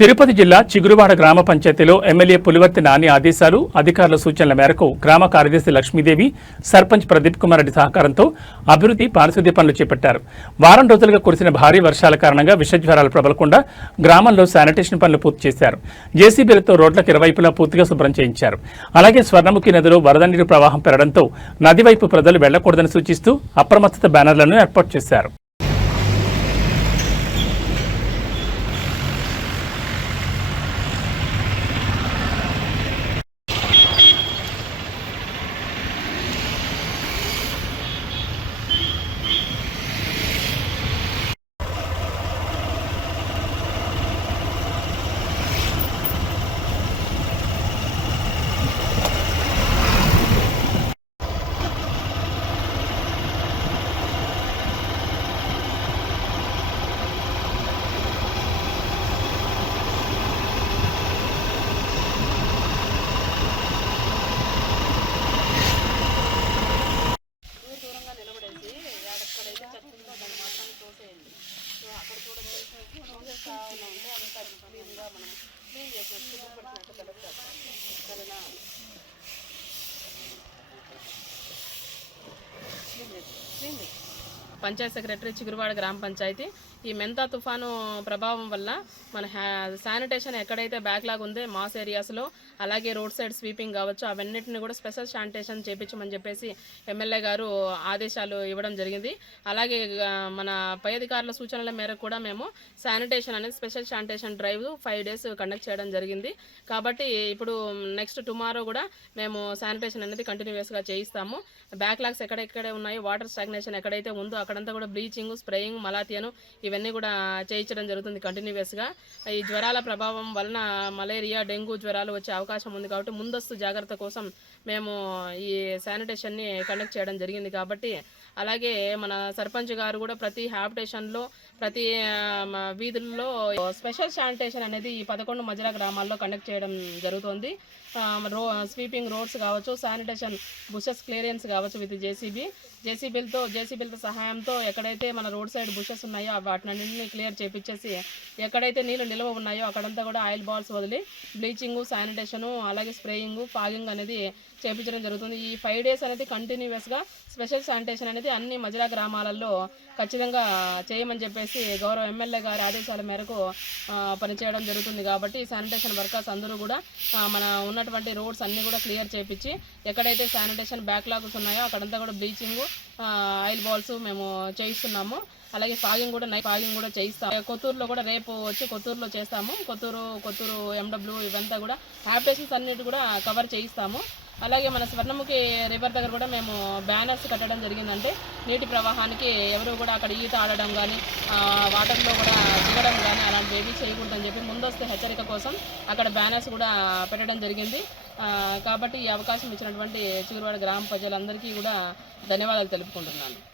తిరుపతి జిల్లా చిగురువాడ గ్రామ పంచాయతీలో ఎమ్మెల్యే పులివర్తి నాని ఆదేశాలు, అధికారుల సూచనల మేరకు గ్రామ కార్యదర్శి లక్ష్మీదేవి, సర్పంచ్ ప్రదీప్ కుమార్ రెడ్డి సహకారంతో అభివృద్ధి, పారిశుద్ధ్య పనులు చేపట్టారు. వారం రోజులుగా కురిసిన భారీ వర్షాల కారణంగా విషజ్వరాలు ప్రబలకుండా గ్రామంలో శానిటేషన్ పనులు పూర్తి చేశారు. జేసీబీలతో రోడ్లకు ఇరువైపులా పూర్తిగా శుభ్రం చేయించారు. అలాగే స్వర్ణముఖి నదిలో వరద నీరు ప్రవాహం పెరగడంతో నది వైపు ప్రజలు వెళ్లకూడదని సూచిస్తూ అప్రమత్తత బ్యానర్లను ఏర్పాటు చేశారు. పంచాయత్ సెక్రటరీ చిగురువాడ గ్రామ పంచాయతీ ఈ మెంతా తుఫాను ప్రభావం వల్ల మన శానిటేషన్ ఎక్కడైతే బ్యాక్లాగ్ ఉందో మాస్ ఏరియాస్లో, అలాగే రోడ్ సైడ్ స్వీపింగ్ కావచ్చు, అవన్నిటిని కూడా స్పెషల్ శానిటేషన్ చేయించమని చెప్పేసి ఎమ్మెల్యే గారు ఆదేశాలు ఇవ్వడం జరిగింది. అలాగే మన పై అధికారుల సూచనల మేరకు కూడా మేము శానిటేషన్ అనేది special sanitation drive 5 days conduct చేయడం జరిగింది. కాబట్టి ఇప్పుడు నెక్స్ట్ టుమారో కూడా మేము శానిటేషన్ అనేది కంటిన్యూస్గా చేయిస్తాము. బ్యాక్లాగ్స్ ఎక్కడెక్కడే ఉన్నాయో, వాటర్ స్టాగ్నేషన్ ఎక్కడైతే ఉందో అక్కడంతా కూడా బ్లీచింగ్, స్ప్రేయింగ్, మలాథియాను ఇవన్నీ కూడా చేయించడం జరుగుతుంది కంటిన్యూస్గా. ఈ జ్వరాల ప్రభావం వలన మలేరియా, డెంగ్యూ జ్వరాలు వచ్చే అవకాశం ఉంది కాబట్టి ముందస్తు జాగ్రత్త కోసం మేము ఈ శానిటేషన్ని కండక్ట్ చేయడం జరిగింది. కాబట్టి అలాగే మన సర్పంచ్ గారు కూడా ప్రతి హ్యాబిటేషన్లో, ప్రతి వీధుల్లో స్పెషల్ శానిటేషన్ అనేది ఈ 11 మధ్యల గ్రామాల్లో కండక్ట్ చేయడం జరుగుతుంది. స్వీపింగ్ రోడ్స్ కావచ్చు, శానిటేషన్ బుషెస్ క్లియరెన్స్ కావచ్చు విత్ జేసీబీలతో సహాయంతో ఎక్కడైతే మన రోడ్ సైడ్ బుషెస్ ఉన్నాయో వాటిని క్లియర్ చేపించేసి ఎక్కడైతే నీళ్ళు నిల్వ ఉన్నాయో అక్కడంతా కూడా ఆయిల్ బాల్స్ వదిలి బ్లీచింగు, శానిటేషను, అలాగే స్ప్రేయింగు, ఫాగింగ్ అనేది చేయించడం జరుగుతుంది. ఈ 5 days అనేది కంటిన్యూస్గా స్పెషల్ శానిటేషన్ అనేది అన్ని మజిలా గ్రామాలలో ఖచ్చితంగా చేయమని చెప్పేసి గౌరవ ఎమ్మెల్యే గారి ఆదేశాల మేరకు పనిచేయడం జరుగుతుంది. కాబట్టి శానిటేషన్ వర్కర్స్ అందరూ కూడా మన ఉన్నటువంటి రోడ్స్ అన్నీ కూడా క్లియర్ చేయించి ఎక్కడైతే శానిటేషన్ బ్యాక్లాగ్స్ ఉన్నాయో అక్కడంతా కూడా బ్లీచింగు, ఆయిల్ బాల్స్ మేము చేయిస్తున్నాము. అలాగే ఫాగింగ్ కూడా చేయిస్తాము. కొత్తూరులో కూడా రేపు వచ్చి కొత్తూరులో చేస్తాము. కొత్తూరు ఎండబ్ల్యూ ఇవంతా కూడా హ్యాబిటేషన్స్ అన్నిటి కూడా కవర్ చేయిస్తాము. అలాగే మన స్వర్ణముఖి రివర్ దగ్గర కూడా మేము బ్యానర్స్ కట్టడం జరిగిందంటే నీటి ప్రవాహానికి ఎవరు కూడా అక్కడ ఈత ఆడడం కానీ, వాటర్లో కూడా దిగడం కానీ అలాంటివి ఏమీ చేయకూడదని చెప్పి ముందస్తు హెచ్చరిక కోసం అక్కడ బ్యానర్స్ కూడా పెట్టడం జరిగింది. కాబట్టి ఈ అవకాశం ఇచ్చినటువంటి చిగురువాడ గ్రామ ప్రజలందరికీ కూడా ధన్యవాదాలు తెలుపుకుంటున్నాను.